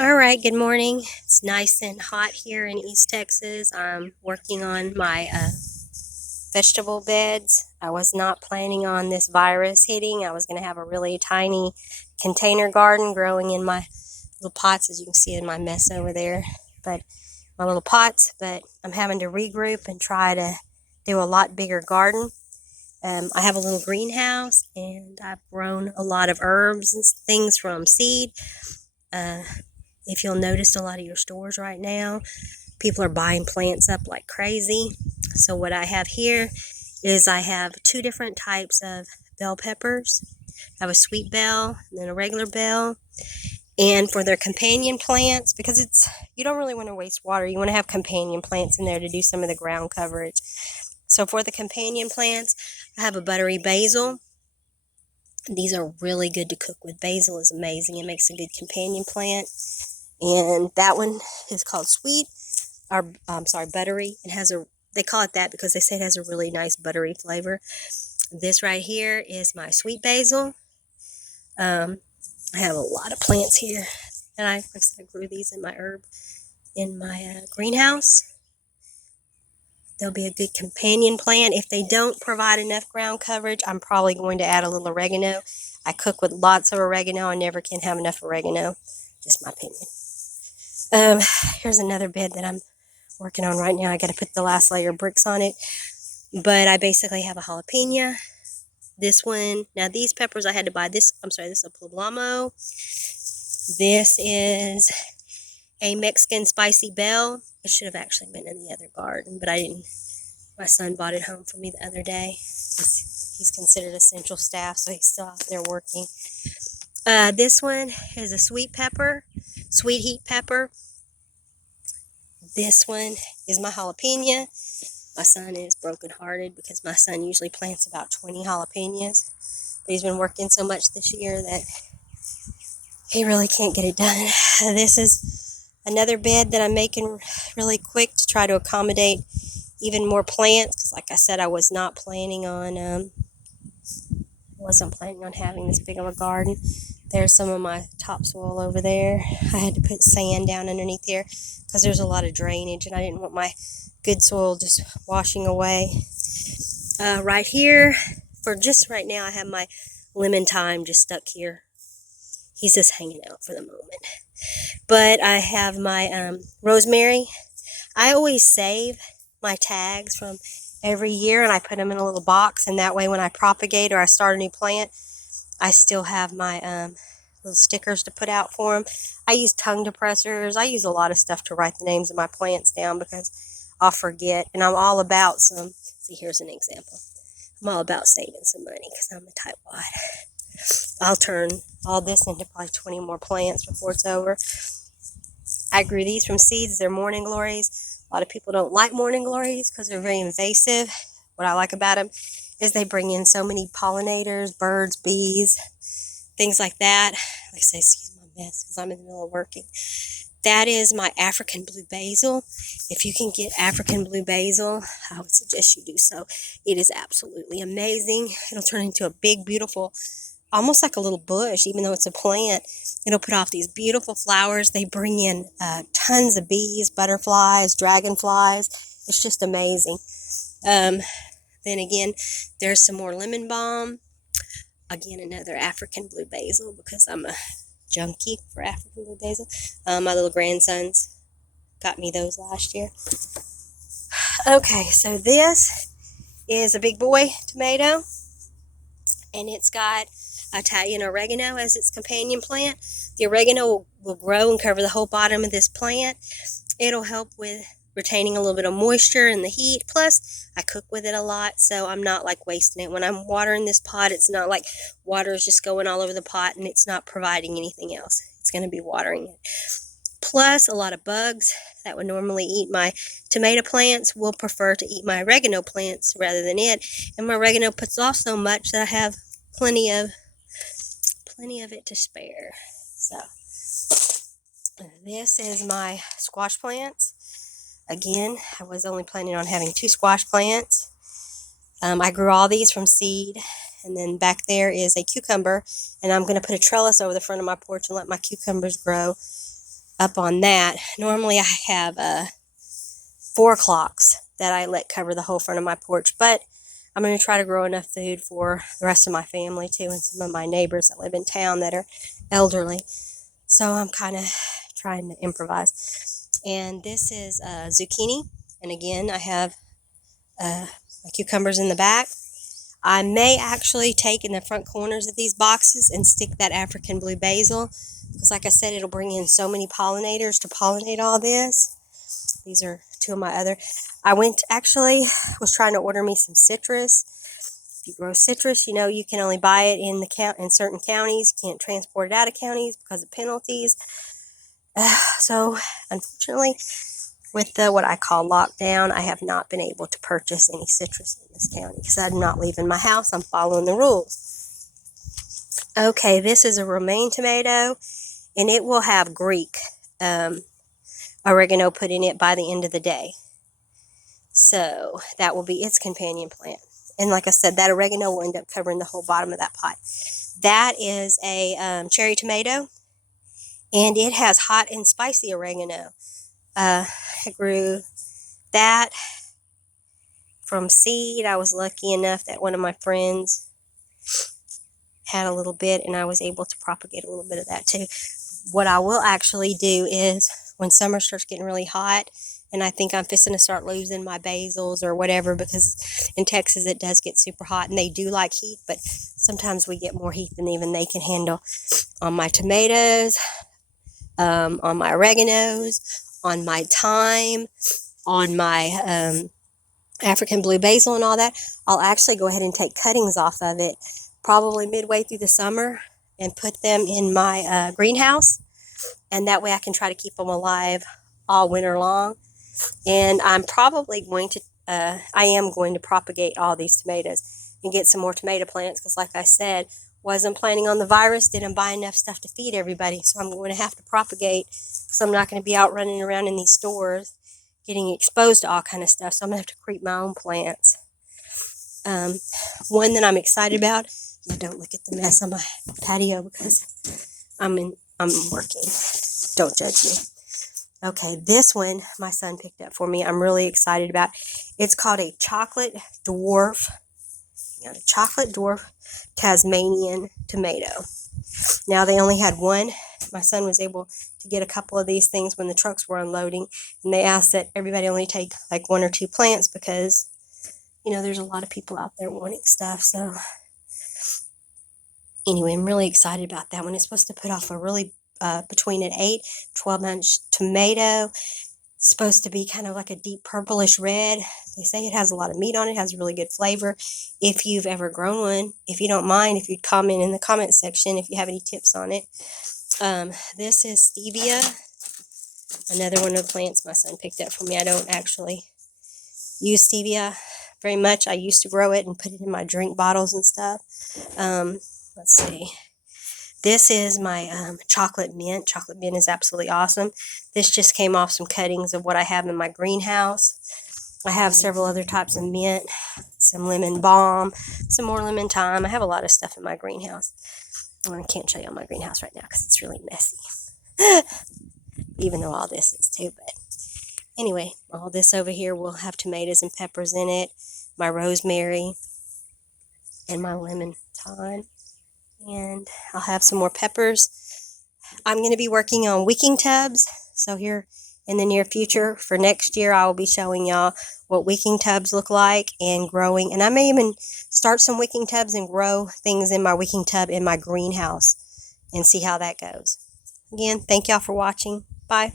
All right, good morning. It's nice and hot here in East Texas. I'm working on my vegetable beds. I was not planning on this virus hitting. I was going to have a really tiny container garden growing in my little pots, as you can see in my mess over there. But my little pots, but I'm having to regroup and try to do a lot bigger garden. I have a little greenhouse and I've grown a lot of herbs and things from seed. Uh, if you'll notice a lot of your stores right now, people are buying plants up like crazy. So what I have here is I have two different types of bell peppers. I have a sweet bell and then a regular bell. And for their companion plants, because you don't really want to waste water, you want to have companion plants in there to do some of the ground coverage. So for the companion plants, I have a buttery basil. These are really good to cook with. Basil is amazing. It makes a good companion plant. And that one is called sweet, or I'm sorry, buttery. They call it that because they say it has a really nice buttery flavor. This right here is my sweet basil. I have a lot of plants here, and like I said, I grew these in my greenhouse. They'll be a good companion plant. If they don't provide enough ground coverage, I'm probably going to add a little oregano. I cook with lots of oregano. I never can have enough oregano. Just my opinion. Here's another bed that I'm working on right now. I got to put the last layer of bricks on it. But I basically have a jalapeno. This one, now these peppers I had to buy this, this is a poblano. This is a Mexican spicy bell. It should have actually been in the other garden, but I didn't. My son bought it home for me the other day. He's considered essential staff, so he's still out there working. This one is a sweet heat pepper. This one is my jalapeno. My son is brokenhearted because my son usually plants about 20 jalapenos, but he's been working so much this year that he really can't get it done. This is another bed that I'm making really quick to try to accommodate even more plants, because like I said, I wasn't planning on having this big of a garden. There's some of my topsoil over there. I had to put sand down underneath here because there's a lot of drainage and I didn't want my good soil just washing away. Right here, for just right now, I have my lemon thyme just stuck here. He's just hanging out for the moment. But I have my rosemary. I always save my tags from every year and I put them in a little box, and that way when I propagate or I start a new plant, I still have my little stickers to put out for them. I use tongue depressors. I use a lot of stuff to write the names of my plants down because I'll forget, and I'm all about see, here's an example. I'm all about saving some money because I'm a tightwad. I'll turn all this into probably 20 more plants before it's over. I grew these from seeds. They're morning glories. A lot of people don't like morning glories because they're very invasive. What I like about them is they bring in so many pollinators, birds, bees, things like that. Like I say, excuse my mess because I'm in the middle of working. That is my African blue basil. If you can get African blue basil, I would suggest you do so. It is absolutely amazing. It'll turn into a big, beautiful, almost like a little bush, even though it's a plant. It'll put off these beautiful flowers. They bring in tons of bees, butterflies, dragonflies. It's just amazing. Then again, there's some more lemon balm. Again, another African blue basil because I'm a junkie for African blue basil. My little grandsons got me those last year. Okay, so this is a big boy tomato, and it's got Italian oregano as its companion plant. The oregano will grow and cover the whole bottom of this plant. It'll help with retaining a little bit of moisture and the heat. Plus, I cook with it a lot, so I'm not like wasting it. When I'm watering this pot, it's not like water is just going all over the pot and it's not providing anything else. It's going to be watering it. Plus, a lot of bugs that would normally eat my tomato plants will prefer to eat my oregano plants rather than it. And my oregano puts off so much that I have plenty of it to spare. So, this is my squash plants. Again, I was only planning on having 2 squash plants. I grew all these from seed. And then back there is a cucumber. And I'm going to put a trellis over the front of my porch and let my cucumbers grow. up on that. Normally I have 4 clocks that I let cover the whole front of my porch, but I'm going to try to grow enough food for the rest of my family too, and some of my neighbors that live in town that are elderly. So I'm kind of trying to improvise. And this is zucchini, and again I have my cucumbers in the back. I may actually take in the front corners of these boxes and stick that African blue basil, because like I said, it'll bring in so many pollinators to pollinate all this. These are two of my other. I was trying to order me some citrus. If you grow citrus, you can only buy it in certain counties. You can't transport it out of counties because of penalties. So unfortunately, with the what I call lockdown, I have not been able to purchase any citrus in this county because I'm not leaving my house. I'm following the rules. Okay, this is a romaine tomato, and it will have Greek oregano put in it by the end of the day. So that will be its companion plant. And like I said, that oregano will end up covering the whole bottom of that pot. That is a cherry tomato, and it has hot and spicy oregano. I grew that from seed. I was lucky enough that one of my friends had a little bit, and I was able to propagate a little bit of that too. What I will actually do is when summer starts getting really hot, and I think I'm fixing to start losing my basils or whatever, because in Texas it does get super hot, and they do like heat, but sometimes we get more heat than even they can handle. On my tomatoes, on my oreganos, on my thyme, on my African blue basil and all that, I'll actually go ahead and take cuttings off of it probably midway through the summer and put them in my greenhouse, and that way I can try to keep them alive all winter long. And I'm probably going to I am going to propagate all these tomatoes and get some more tomato plants, because like I said, wasn't planning on the virus, didn't buy enough stuff to feed everybody, so I'm going to have to propagate, because I'm not going to be out running around in these stores getting exposed to all kind of stuff. So I'm going to have to create my own plants. One that I'm excited about, don't look at the mess on my patio because I'm working. Don't judge me. Okay, this one my son picked up for me. I'm really excited about. It's called a chocolate dwarf. A chocolate dwarf Tasmanian tomato. Now they only had one. My son was able to get a couple of these things when the trucks were unloading, and they asked that everybody only take like 1 or 2 plants, because there's a lot of people out there wanting stuff. So anyway, I'm really excited about that one. It's supposed to put off a really between an 8-12 inch tomato. It's supposed to be kind of like a deep purplish red. They say it has a lot of meat on it. It has a really good flavor. If you've ever grown one, if you don't mind, if you'd comment in the comment section if you have any tips on it. This is stevia, another one of the plants my son picked up for me. I don't actually use stevia very much. I used to grow it and put it in my drink bottles and stuff. Let's see. This is my chocolate mint. Chocolate mint is absolutely awesome. This just came off some cuttings of what I have in my greenhouse. I have several other types of mint, some lemon balm, some more lemon thyme. I have a lot of stuff in my greenhouse. I can't show you all my greenhouse right now because it's really messy. Even though all this is too. But anyway, all this over here will have tomatoes and peppers in it, my rosemary, and my lemon thyme. And I'll have some more peppers. I'm going to be working on wicking tubs. So here in the near future for next year, I will be showing y'all what wicking tubs look like and growing. And I may even start some wicking tubs and grow things in my wicking tub in my greenhouse and see how that goes. Again, thank y'all for watching. Bye.